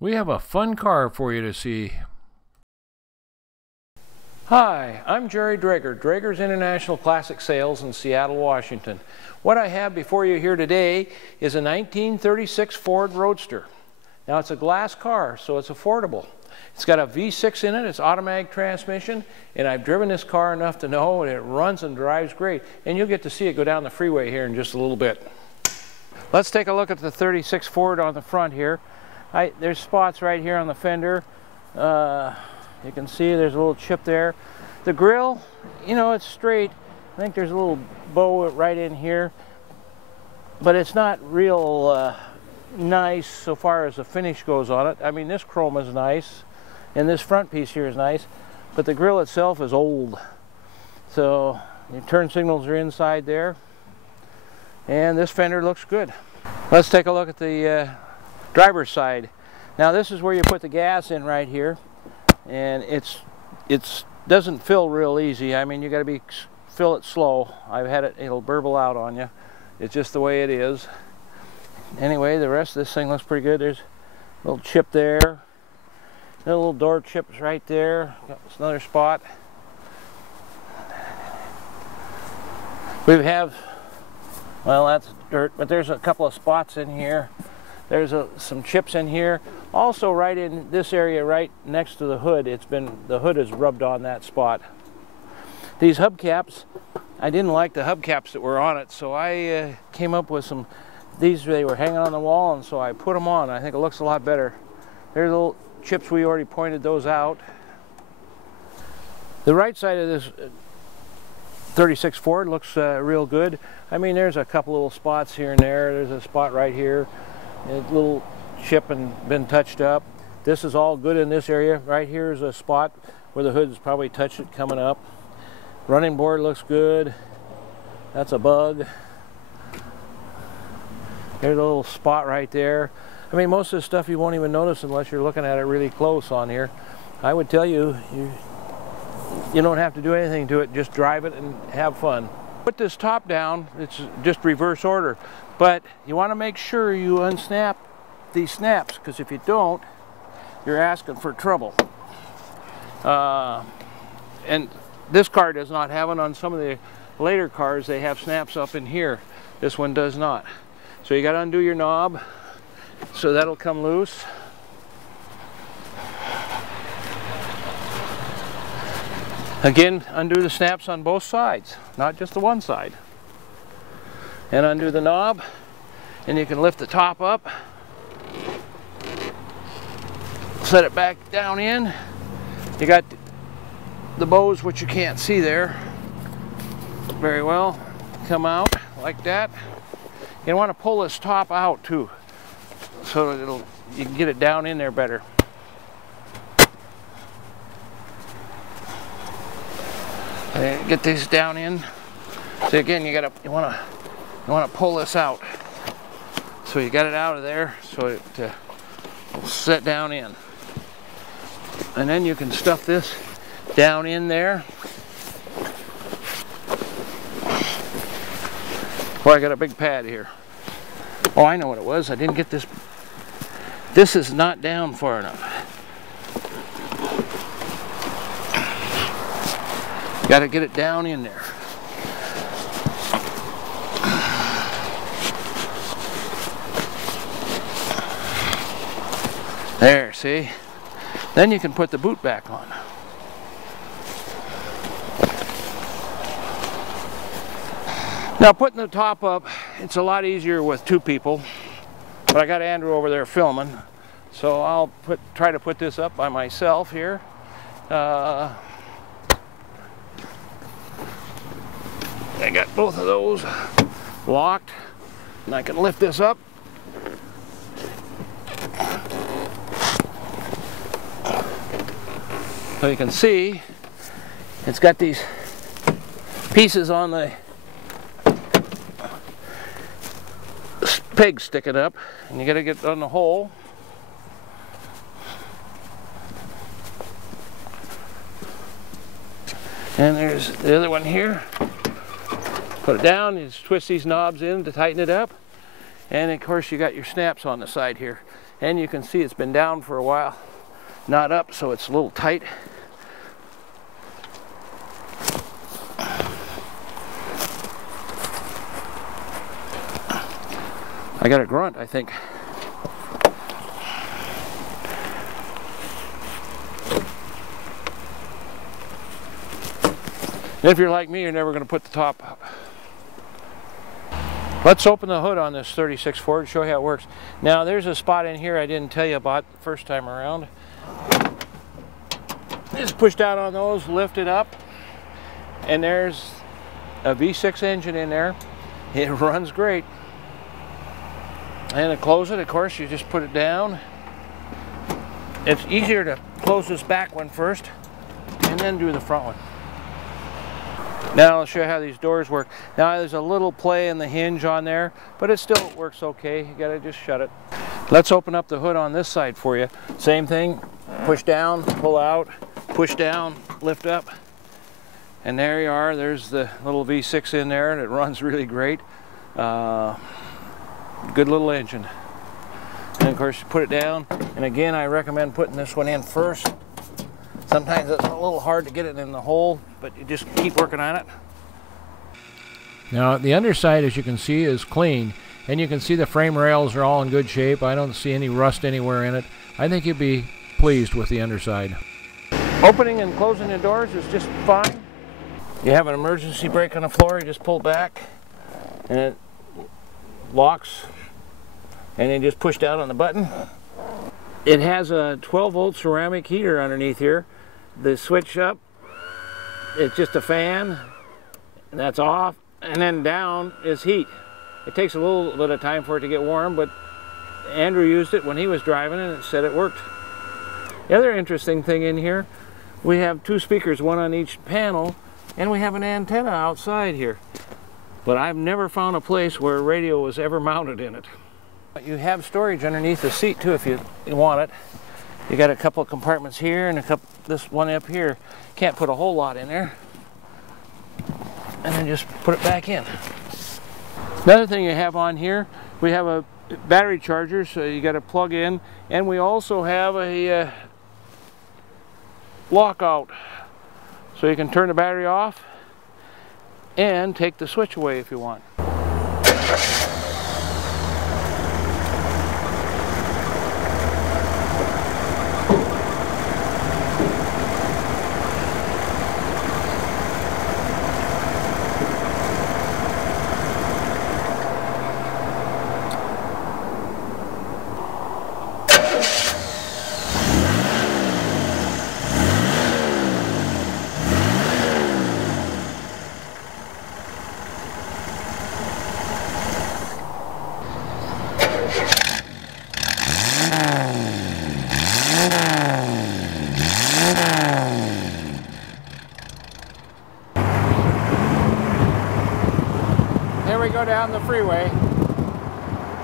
We have a fun car for you to see. Hi, I'm Jerry Drager, Drager's International Classic Sales in Seattle, Washington. What I have before you here today is a 1936 Ford Roadster. Now it's a glass car, so it's affordable. It's got a V6 in it, it's automatic transmission, and I've driven this car enough to know it runs and drives great. And you'll get to see it go down the freeway here in just a little bit. Let's take a look at the 36 Ford on the front here. There's spots right here on the fender. You can see there's a little chip there. The grill, you know, it's straight. I think there's a little bow right in here, but it's not real nice so far as the finish goes on it. I mean, this chrome is nice, and this front piece here is nice, but the grill itself is old. So your turn signals are inside there, and this fender looks good. Let's take a look at the driver's side. Now this is where you put the gas in right here, and it doesn't fill real easy. I mean, you got to fill it slow. I've had it, it'll burble out on you. It's just the way it is. Anyway, the rest of this thing looks pretty good. There's a little chip there, a little door chips right there. Got another spot. We have, well, that's dirt, but there's a couple of spots in here. There's some chips in here. Also right in this area right next to the hood, the hood is rubbed on that spot. These hubcaps, I didn't like the hubcaps that were on it, so I came up with some, they were hanging on the wall, and so I put them on. I think it looks a lot better. There's little chips, we already pointed those out. The right side of this 36 Ford looks real good. I mean, there's a couple little spots here and there. There's a spot right here. A little chip and been touched up. This is all good in this area. Right here is a spot where the hood's probably touched it coming up. Running board looks good. That's a bug. There's a little spot right there. I mean, most of this stuff you won't even notice unless you're looking at it really close on here. I would tell you, you don't have to do anything to it. Just drive it and have fun. Put this top down. It's just reverse order. But you want to make sure you unsnap these snaps, because if you don't, you're asking for trouble. And this car does not have it. On some of the later cars, they have snaps up in here. This one does not. So you got to undo your knob, so that'll come loose. Again, undo the snaps on both sides, not just the one side. And undo the knob, and you can lift the top up, set it back down in. You got the bows, which you can't see there very well, come out like that. You want to pull this top out too, so that you can get it down in there better. And get this down in. So again, you want to pull this out. So you got it out of there, so it will set down in. And then you can stuff this down in there. Boy, I got a big pad here. Oh, I know what it was. I didn't get this. This is not down far enough. Got to get it down in there. There, see? Then you can put the boot back on. Now, putting the top up, it's a lot easier with two people, but I got Andrew over there filming, so I'll try to put this up by myself here. I got both of those locked, and I can lift this up. So you can see it's got these pieces on the peg sticking up, and you got to get on the hole. And there's the other one here. Put it down, you just twist these knobs in to tighten it up. And of course you got your snaps on the side here. and you can see it's been down for a while, not up, so it's a little tight. I got a grunt, I think. If you're like me, you're never going to put the top up. Let's open the hood on this 36 Ford and show you how it works. Now there's a spot in here I didn't tell you about the first time around. Just push down on those, lift it up, and there's a V6 engine in there. It runs great. And to close it, of course, you just put it down. It's easier to close this back one first and then do the front one. Now I'll show you how these doors work. Now there's a little play in the hinge on there, but it still works okay. You gotta just shut it. Let's open up the hood on this side for you. Same thing, push down, pull out, push down, lift up. And there you are, there's the little V6 in there, and it runs really great. Good little engine. And of course you put it down, and again I recommend putting this one in first. Sometimes it's a little hard to get it in the hole, but you just keep working on it. Now the underside, as you can see, is clean, and you can see the frame rails are all in good shape. I don't see any rust anywhere in it. I think you'll be pleased with the underside. Opening and closing the doors is just fine. You have an emergency brake on the floor, you just pull back and it locks, and then just push down on the button. It has a 12-volt ceramic heater underneath here. The switch up, it's just a fan, and that's off, and then down is heat. It takes a little bit of time for it to get warm, but Andrew used it when he was driving and it said it worked. The other interesting thing in here, we have two speakers, one on each panel, and we have an antenna outside here. But I've never found a place where a radio was ever mounted in it. You have storage underneath the seat too if you want it. You got a couple of compartments here and this one up here. Can't put a whole lot in there. And then just put it back in. Another thing you have on here, we have a battery charger, so you got to plug in, and we also have a lockout, so you can turn the battery off and take the switch away if you want. Here we go down the freeway.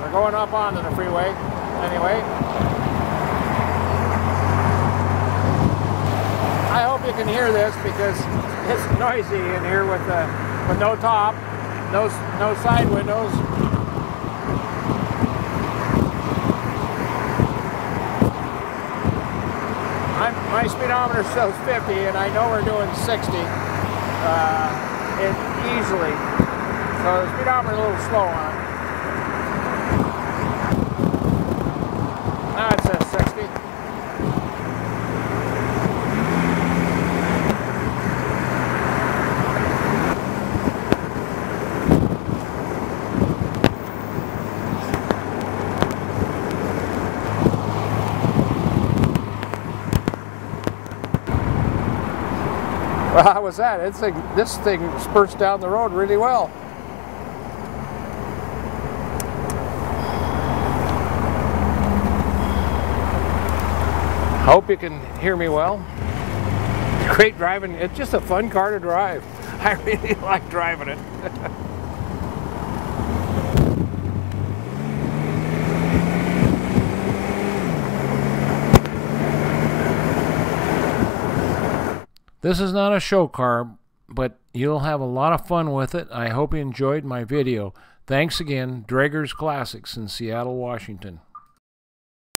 We're going up onto the freeway anyway. I hope you can hear this because it's noisy in here with no top, no side windows. My speedometer shows 50 and I know we're doing 60 easily. So the speedometer is a little slow on it. Now it says 60. Well, how was that? This thing spurts down the road really well. Hope you can hear me well. Great driving. It's just a fun car to drive. I really like driving it. This is not a show car, but you'll have a lot of fun with it. I hope you enjoyed my video. Thanks again, Draeger's Classics in Seattle, Washington.